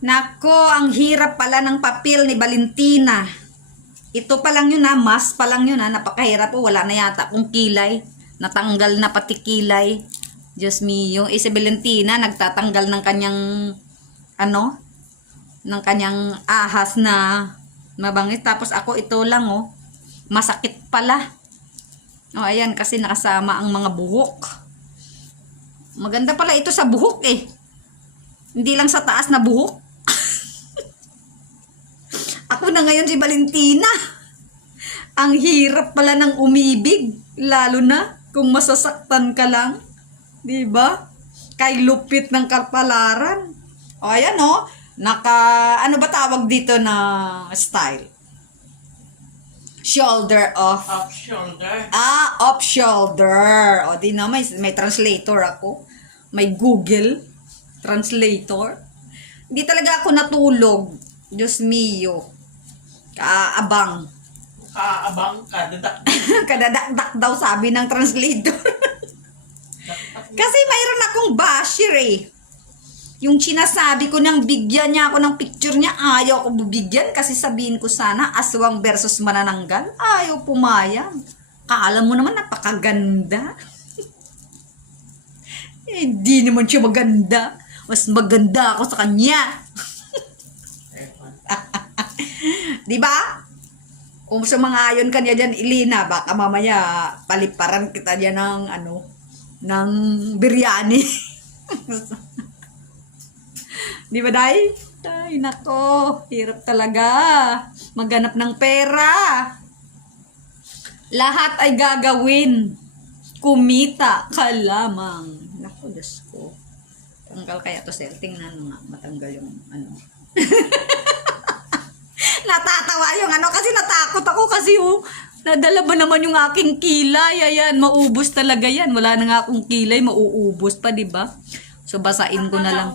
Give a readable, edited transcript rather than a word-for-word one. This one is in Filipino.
Nako, ang hirap pala ng papel ni Valentina. Ito pa lang yun ha, mas pa lang yun ha, napakahirap po, wala na yata kung kilay. Natanggal na pati kilay. Diyos mio, si Valentina nagtatanggal ng kanyang, ng kanyang ahas na mabangis. Tapos ako ito lang oh, masakit pala. Oh, ayan, kasi nakasama ang mga buhok. Maganda pala ito sa buhok eh. Hindi lang sa taas na buhok. Ako na ngayon si Valentina. Ang hirap pala ng umibig. Lalo na kung masasaktan ka lang. Diba? Kay lupit ng kapalaran. O ayan o. Ano ba tawag dito na style? Shoulder off. Off shoulder. Off shoulder. O di na, may translator ako. May Google Translator. Hindi talaga ako natulog. Diyos mio. Kaabang. Kaabang ka. Kadadakdak daw sabi ng translator. Kasi mayroon akong basher eh. Yung sinasabi ko nang bigyan niya ako ng picture niya, ayaw ko bibigyan kasi sabihin ko sana aswang versus manananggal. Ayaw pumayag. Kala mo naman napakaganda. Hindi naman siya maganda. Mas maganda ako sa kanya. Diba? Kung sumangayon ka niya dyan, Ilina, baka mamaya paliparan kita dyan ng ng biryani. Di ba, Day? Ay, nako. Hirap talaga. Maghanap ng pera. Lahat ay gagawin. Kumita ka lamang. Nako, Diyos ko. Tanggal kaya to, sir. Tingnan nga. Matanggal yung Natatawa yung kasi natakot ako kasi nadala ba naman yung aking kilay. Ayan, maubos talaga yan. Wala na nga akong kilay, mauubos pa, di ba? So, basain ko na lang.